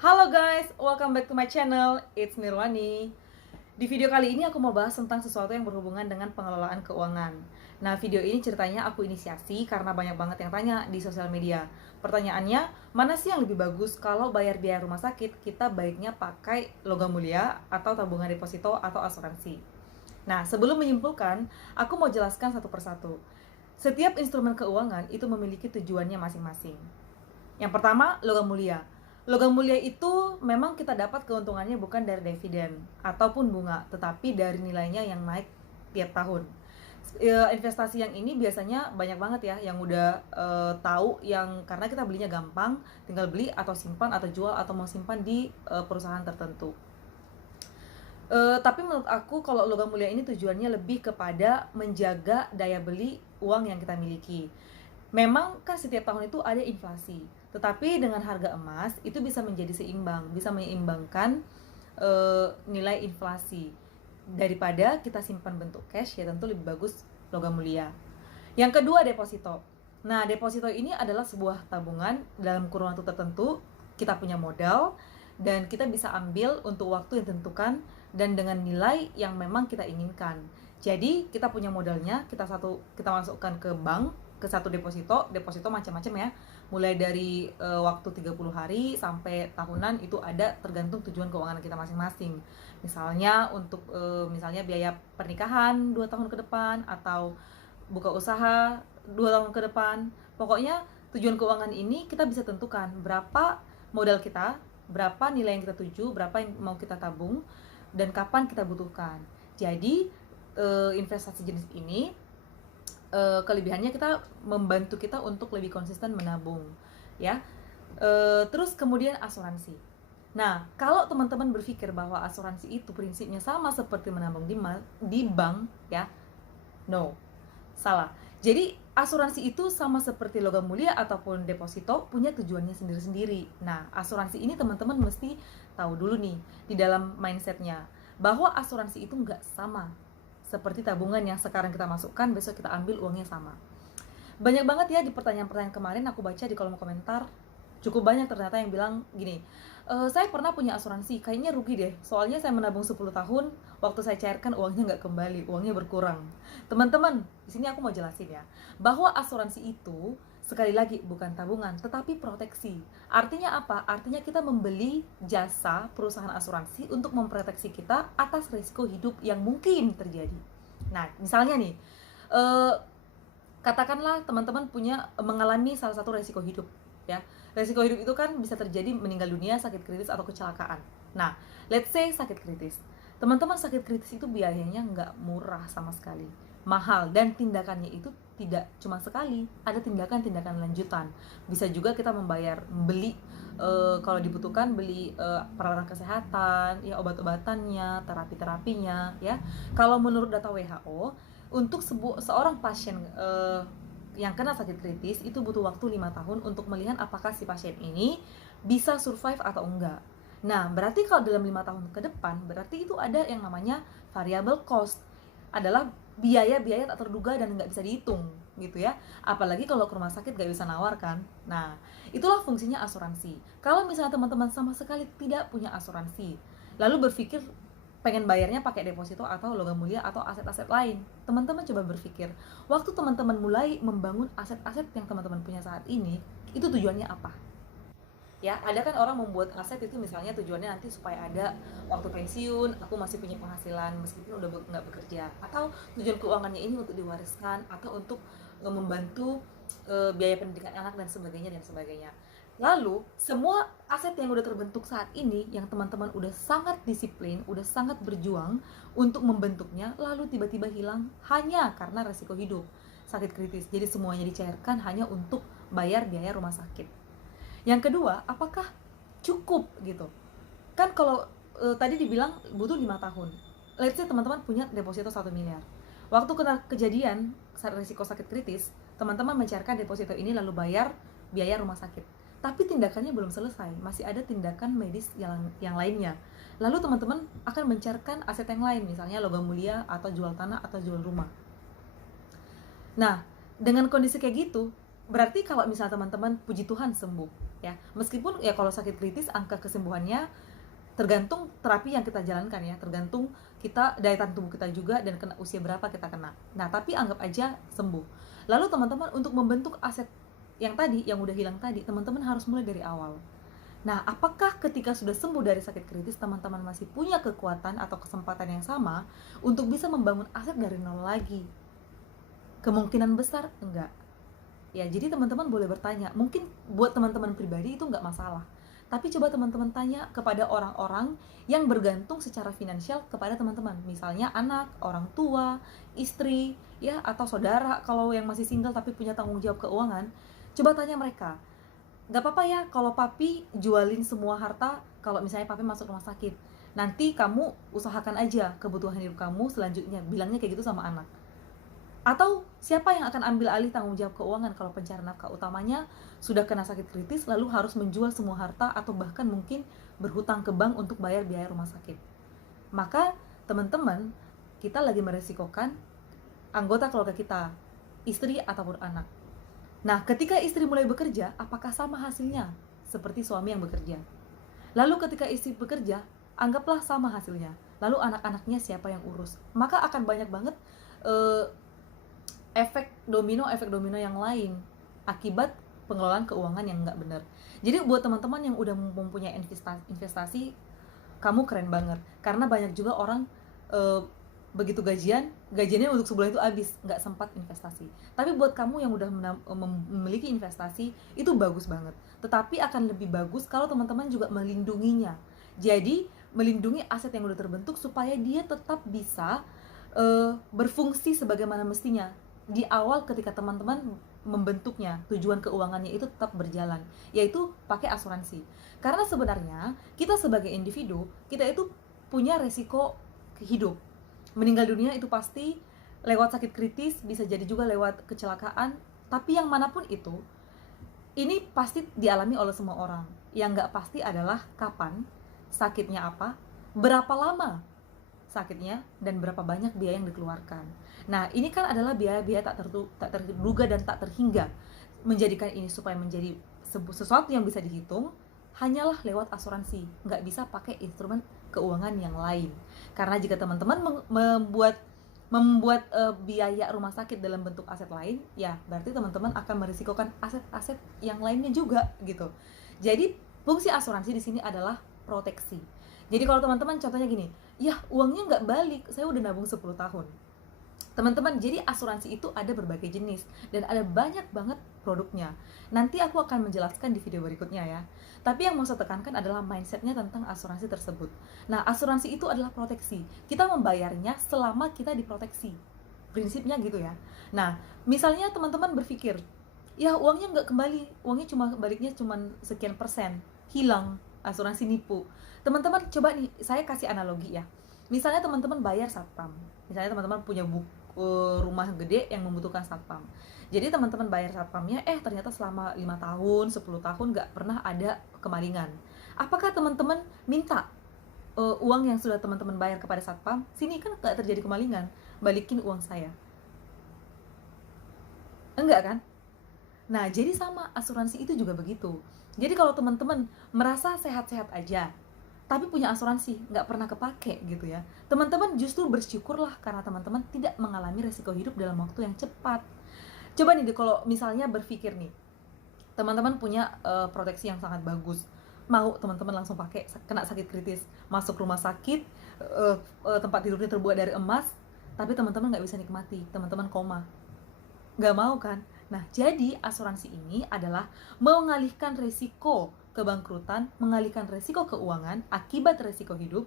Halo guys, welcome back to my channel. It's Nirwani. Di video kali ini aku mau bahas tentang sesuatu yang berhubungan dengan pengelolaan keuangan. Nah, video ini ceritanya aku inisiasi karena banyak banget yang tanya di sosial media. Pertanyaannya, mana sih yang lebih bagus kalau bayar biaya rumah sakit, kita baiknya pakai logam mulia atau tabungan deposito atau asuransi? Nah, sebelum menyimpulkan, aku mau jelaskan satu persatu. Setiap instrumen keuangan itu memiliki tujuannya masing-masing. Yang pertama, logam mulia. Logam mulia itu memang kita dapat keuntungannya bukan dari dividen ataupun bunga, tetapi dari nilainya yang naik tiap tahun. Investasi yang ini biasanya banyak banget ya yang udah tahu, yang karena kita belinya gampang, tinggal beli atau simpan atau jual atau mau simpan di perusahaan tertentu. Tapi menurut aku kalau logam mulia ini tujuannya lebih kepada menjaga daya beli uang yang kita miliki. Memang kan setiap tahun itu ada inflasi, tetapi dengan harga emas itu bisa menjadi seimbang, bisa menyeimbangkan nilai inflasi. Daripada kita simpan bentuk cash, ya tentu lebih bagus logam mulia. Yang kedua, deposito. Nah, deposito ini adalah sebuah tabungan dalam kurun waktu tertentu, kita punya modal, dan kita bisa ambil untuk waktu yang ditentukan dan dengan nilai yang memang kita inginkan. Jadi kita punya modalnya, kita masukkan ke bank, ke satu deposito macam-macam ya. Mulai dari waktu 30 hari sampai tahunan, itu ada tergantung tujuan keuangan kita masing-masing. Misalnya untuk misalnya biaya pernikahan 2 tahun ke depan, atau buka usaha 2 tahun ke depan. Pokoknya tujuan keuangan ini kita bisa tentukan berapa modal kita, berapa nilai yang kita tuju, berapa yang mau kita tabung, dan kapan kita butuhkan. Jadi investasi jenis ini kelebihannya kita membantu kita untuk lebih konsisten menabung, ya. Terus kemudian asuransi. Nah, kalau teman-teman berpikir bahwa asuransi itu prinsipnya sama seperti menabung di bank, ya, no, salah. Jadi asuransi itu sama seperti logam mulia ataupun deposito, punya tujuannya sendiri-sendiri. Nah, asuransi ini teman-teman mesti tahu dulu nih di dalam mindsetnya, bahwa asuransi itu nggak sama seperti tabungan yang sekarang kita masukkan, besok kita ambil uangnya sama. Banyak banget ya di pertanyaan-pertanyaan kemarin aku baca di kolom komentar, cukup banyak ternyata yang bilang gini, saya pernah punya asuransi, kayaknya rugi deh, soalnya saya menabung 10 tahun, waktu saya cairkan uangnya nggak kembali, uangnya berkurang. Teman-teman, di sini aku mau jelasin ya, bahwa asuransi itu sekali lagi bukan tabungan, tetapi proteksi. Artinya apa? Artinya kita membeli jasa perusahaan asuransi untuk memproteksi kita atas risiko hidup yang mungkin terjadi. Nah, misalnya nih, katakanlah teman-teman mengalami salah satu resiko hidup, ya. Resiko hidup itu kan bisa terjadi meninggal dunia, sakit kritis, atau kecelakaan. Nah, let's say sakit kritis. Teman-teman, sakit kritis itu biayanya nggak murah sama sekali, mahal, dan tindakannya itu tidak cuma sekali, ada tindakan-tindakan lanjutan. Bisa juga kita beli kalau dibutuhkan, beli peralatan kesehatan, ya, obat-obatannya, terapi-terapinya, ya. Kalau menurut data WHO, untuk seorang pasien yang kena sakit kritis itu butuh waktu 5 tahun untuk melihat apakah si pasien ini bisa survive atau enggak. Nah, berarti kalau dalam 5 tahun ke depan, berarti itu ada yang namanya variable cost, adalah biaya-biaya tak terduga dan nggak bisa dihitung gitu ya. Apalagi kalau ke rumah sakit nggak bisa nawar kan. Nah, itulah fungsinya asuransi. Kalau misalnya teman-teman sama sekali tidak punya asuransi, lalu berpikir pengen bayarnya pakai deposito atau logam mulia atau aset-aset lain, teman-teman coba berpikir, waktu teman-teman mulai membangun aset-aset yang teman-teman punya saat ini, itu tujuannya apa? Ya, ada kan orang membuat aset itu misalnya tujuannya nanti supaya ada waktu pensiun, aku masih punya penghasilan meskipun udah nggak bekerja, atau tujuan keuangannya ini untuk diwariskan atau untuk membantu biaya pendidikan anak dan sebagainya dan sebagainya. Lalu semua aset yang udah terbentuk saat ini, yang teman-teman udah sangat disiplin, udah sangat berjuang untuk membentuknya, lalu tiba-tiba hilang hanya karena resiko hidup, sakit kritis. Jadi semuanya dicairkan hanya untuk bayar biaya rumah sakit. Yang kedua, apakah cukup gitu? Kan kalau tadi dibilang butuh 5 tahun. Let's say teman-teman punya deposito 1 miliar. Waktu kena kejadian risiko sakit kritis, teman-teman mencairkan deposito ini lalu bayar biaya rumah sakit. Tapi tindakannya belum selesai, masih ada tindakan medis yang lainnya. Lalu teman-teman akan mencairkan aset yang lain, misalnya logam mulia atau jual tanah atau jual rumah. Nah, dengan kondisi kayak gitu, berarti kalau misalnya teman-teman puji Tuhan sembuh, ya. Meskipun ya kalau sakit kritis angka kesembuhannya tergantung terapi yang kita jalankan ya, tergantung kita daya tahan tubuh kita juga dan kena usia berapa kita kena. Nah, tapi anggap aja sembuh. Lalu teman-teman untuk membentuk aset yang tadi, yang udah hilang tadi, teman-teman harus mulai dari awal. Nah, apakah ketika sudah sembuh dari sakit kritis, teman-teman masih punya kekuatan atau kesempatan yang sama untuk bisa membangun aset dari nol lagi? Kemungkinan besar enggak. Ya, jadi teman-teman boleh bertanya. Mungkin buat teman-teman pribadi itu enggak masalah. Tapi coba teman-teman tanya kepada orang-orang yang bergantung secara finansial kepada teman-teman. Misalnya anak, orang tua, istri, ya, atau saudara kalau yang masih single tapi punya tanggung jawab keuangan. Coba tanya mereka, gak apa-apa ya kalau papi jualin semua harta kalau misalnya papi masuk rumah sakit. Nanti kamu usahakan aja kebutuhan hidup kamu selanjutnya. Bilangnya kayak gitu sama anak. Atau siapa yang akan ambil alih tanggung jawab keuangan kalau pencari nafkah utamanya sudah kena sakit kritis lalu harus menjual semua harta atau bahkan mungkin berhutang ke bank untuk bayar biaya rumah sakit. Maka teman-teman, kita lagi meresikokan anggota keluarga kita, istri ataupun anak. Nah, ketika istri mulai bekerja, apakah sama hasilnya seperti suami yang bekerja? Lalu ketika istri bekerja, anggaplah sama hasilnya. Lalu anak-anaknya siapa yang urus? Maka akan banyak banget efek domino yang lain akibat pengelolaan keuangan yang nggak benar. Jadi buat teman-teman yang udah mempunyai investasi, kamu keren banget. Karena banyak juga orang begitu gajiannya untuk sebulan itu habis, nggak sempat investasi. Tapi buat kamu yang udah memiliki investasi, itu bagus banget. Tetapi akan lebih bagus kalau teman-teman juga melindunginya. Jadi melindungi aset yang udah terbentuk supaya dia tetap bisa berfungsi sebagaimana mestinya. Di awal ketika teman-teman membentuknya, tujuan keuangannya itu tetap berjalan, yaitu pakai asuransi. Karena sebenarnya kita sebagai individu, kita itu punya resiko hidup. Meninggal dunia itu pasti lewat sakit kritis, bisa jadi juga lewat kecelakaan, tapi yang manapun itu, ini pasti dialami oleh semua orang. Yang nggak pasti adalah kapan, sakitnya apa, berapa lama sakitnya, dan berapa banyak biaya yang dikeluarkan. Nah, ini kan adalah biaya-biaya tak terduga dan tak terhingga. Menjadikan ini supaya menjadi sesuatu yang bisa dihitung, hanyalah lewat asuransi. Nggak bisa pakai instrumen keuangan yang lain. Karena jika teman-teman membuat biaya rumah sakit dalam bentuk aset lain, ya berarti teman-teman akan merisikokan aset-aset yang lainnya juga, gitu. Jadi, fungsi asuransi di sini adalah proteksi. Jadi kalau teman-teman contohnya gini, ya uangnya nggak balik, saya udah nabung 10 tahun. Teman-teman, jadi asuransi itu ada berbagai jenis dan ada banyak banget produknya. Nanti aku akan menjelaskan di video berikutnya ya. Tapi yang mau saya tekankan adalah mindsetnya tentang asuransi tersebut. Nah, asuransi itu adalah proteksi. Kita membayarnya selama kita diproteksi. Prinsipnya gitu ya. Nah, misalnya teman-teman berpikir, ya uangnya nggak kembali, uangnya baliknya cuma sekian persen, hilang, asuransi nipu. Teman-teman coba nih, saya kasih analogi ya. Misalnya teman-teman bayar satpam. Misalnya teman-teman punya rumah gede yang membutuhkan satpam. Jadi teman-teman bayar satpamnya, ternyata selama 5 tahun, 10 tahun nggak pernah ada kemalingan. Apakah teman-teman minta uang yang sudah teman-teman bayar kepada satpam, sini kan nggak terjadi kemalingan, balikin uang saya? Enggak kan? Nah, jadi sama, asuransi itu juga begitu. Jadi kalau teman-teman merasa sehat-sehat aja, tapi punya asuransi, nggak pernah kepake gitu ya, teman-teman justru bersyukurlah karena teman-teman tidak mengalami resiko hidup dalam waktu yang cepat. Coba nih, kalau misalnya berpikir nih, teman-teman punya proteksi yang sangat bagus, mau teman-teman langsung pakai, kena sakit kritis, masuk rumah sakit, tempat tidurnya terbuat dari emas, tapi teman-teman nggak bisa nikmati, teman-teman koma. Nggak mau kan? Nah, jadi asuransi ini adalah mengalihkan resiko kebangkrutan, mengalihkan resiko keuangan akibat resiko hidup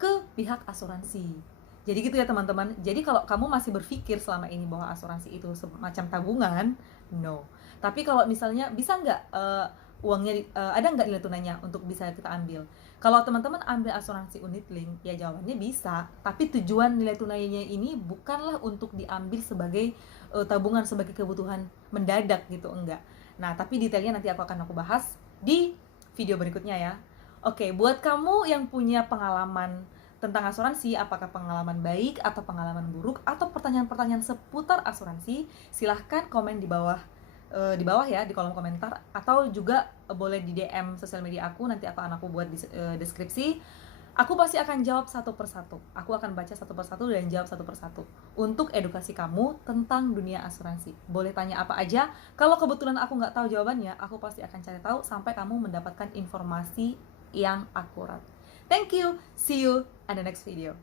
ke pihak asuransi. Jadi gitu ya teman-teman. Jadi kalau kamu masih berpikir selama ini bahwa asuransi itu semacam tabungan, no. Tapi kalau misalnya bisa nggak uangnya ada nggak nilai tunainya untuk bisa kita ambil? Kalau teman-teman ambil asuransi unit link, ya jawabannya bisa. Tapi tujuan nilai tunainya ini bukanlah untuk diambil sebagai tabungan, sebagai kebutuhan mendadak gitu, enggak. Nah, tapi detailnya nanti aku bahas di video berikutnya ya. Oke, buat kamu yang punya pengalaman tentang asuransi, apakah pengalaman baik atau pengalaman buruk atau pertanyaan-pertanyaan seputar asuransi, silahkan komen di bawah di bawah ya, di kolom komentar, atau juga boleh di DM sosial media aku, nanti aku buat di deskripsi. Aku pasti akan jawab satu persatu. Aku akan baca satu persatu dan jawab satu persatu untuk edukasi kamu tentang dunia asuransi. Boleh tanya apa aja. Kalau kebetulan aku nggak tahu jawabannya, aku pasti akan cari tahu sampai kamu mendapatkan informasi yang akurat. Thank you. See you in the next video.